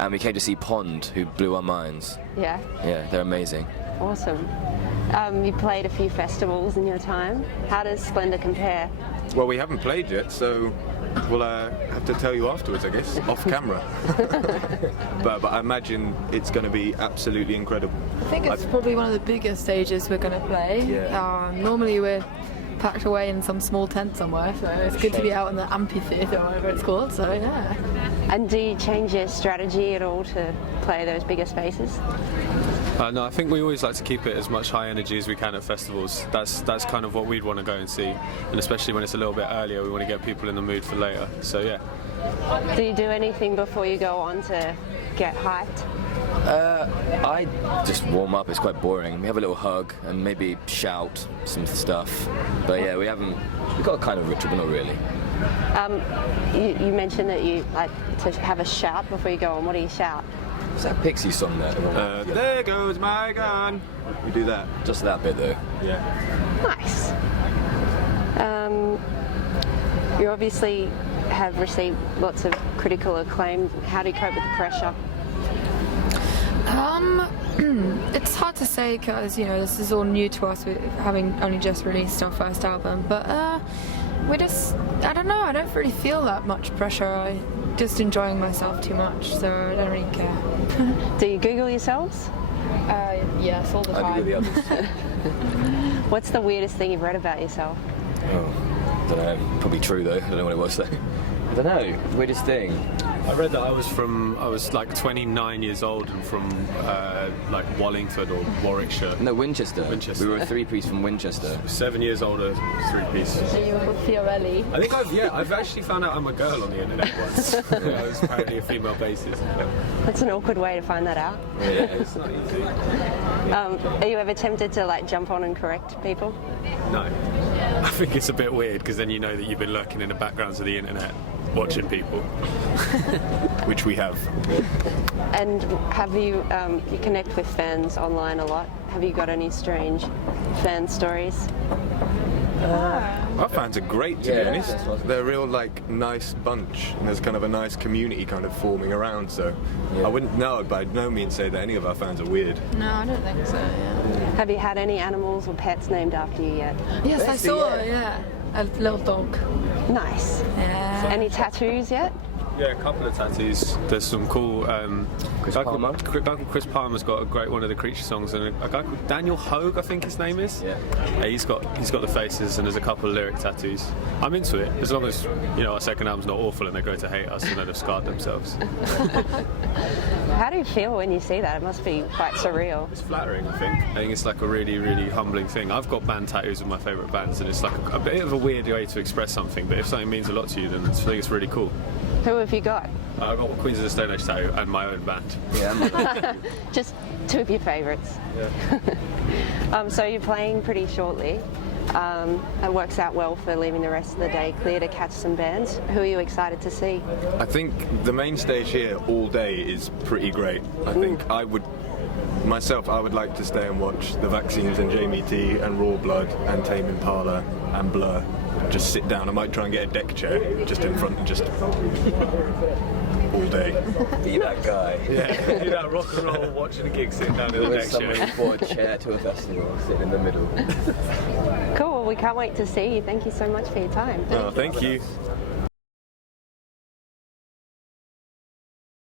and we came to see Pond, who blew our minds. Yeah. Yeah, they're amazing. Awesome. You played a few festivals in your time. How does Splendour compare? Well, we haven't played yet, so we'll have to tell you afterwards, I guess, off camera. but I imagine it's going to be absolutely incredible. I think it's probably one of the biggest stages we're going to play. Yeah. Normally we're packed away in some small tent somewhere, so it's good to be out in the amphitheatre or whatever it's called, so yeah. And do you change your strategy at all to play those bigger spaces? No, I think we always like to keep it as much high energy as we can at festivals. That's kind of what we'd want to go and see, and especially when it's a little bit earlier, we want to get people in the mood for later. So yeah. Do you do anything before you go on to get hyped? I just warm up. It's quite boring. We have a little hug and maybe shout some stuff. But yeah, we've got a kind of ritual, but not really. You mentioned that you like to have a shout before you go on. What do you shout? It's that Pixie song there. There goes my gun. We do that. Just that bit though. Yeah. Nice. You obviously have received lots of critical acclaim. How do you cope with the pressure? It's hard to say because, this is all new to us, with having only just released our first album, but I don't know, I don't really feel that much pressure. I'm just enjoying myself too much, so I don't really care. Do you Google yourselves? Yes, all the time. I do with the others. What's the weirdest thing you've read about yourself? Oh, don't know. Probably true though. I don't know what it was though. I don't know. Weirdest thing. I read that I was like 29 years old and from like Wallingford or Warwickshire. No, Winchester. Winchester. We were a three-piece from Winchester. 7 years older, 3-piece. So you were called Fiorelli. I think I've actually found out I'm a girl on the internet once. I was apparently a female bassist. That's an awkward way to find that out. Yeah. It's not easy. Are you ever tempted to like jump on and correct people? No. I think it's a bit weird because then you know that you've been lurking in the backgrounds of the internet watching people. Which we have. And have you connect with fans online a lot? Have you got any strange fan stories? Our fans are great, to be honest. that's what I was They're a real, nice bunch, and there's kind of a nice community kind of forming around, so I wouldn't know, by no means say that any of our fans are weird. No, I don't think so, yeah. Have you had any animals or pets named after you yet? Yes, I saw, a little dog. Nice. Yeah. Any tattoos yet? Yeah, a couple of tattoos. There's some cool. Chris guy Palmer? called Chris Palmer's got a great one of the Creature songs, and a guy called Daniel Hogue, I think his name is. Yeah. He's got the faces, and there's a couple of lyric tattoos. I'm into it as long as our second album's not awful and they go to hate us and then have scarred themselves. How do you feel when you see that? It must be quite surreal. It's flattering, I think. I think it's like a really, really humbling thing. I've got band tattoos of my favourite bands, and it's like a bit of a weird way to express something. But if something means a lot to you, then I think it's really cool. Who have you got? I've got Queens of the Stone Age tattoo and my own band. Yeah. Just two of your favourites. Yeah. So you're playing pretty shortly. It works out well for leaving the rest of the day clear to catch some bands. Who are you excited to see? I think the main stage here all day is pretty great. I think I would like to stay and watch The Vaccines and Jamie T and Raw Blood and Tame Impala and Blur. Just sit down. I might try and get a deck chair just in front and just all day. Be that guy. Yeah, do that rock and roll, watching a gig, sitting down in the With next someone show. who bought a chair to a festival, sitting in the middle. Cool. Well, we can't wait to see you. Thank you so much for your time. Thank you.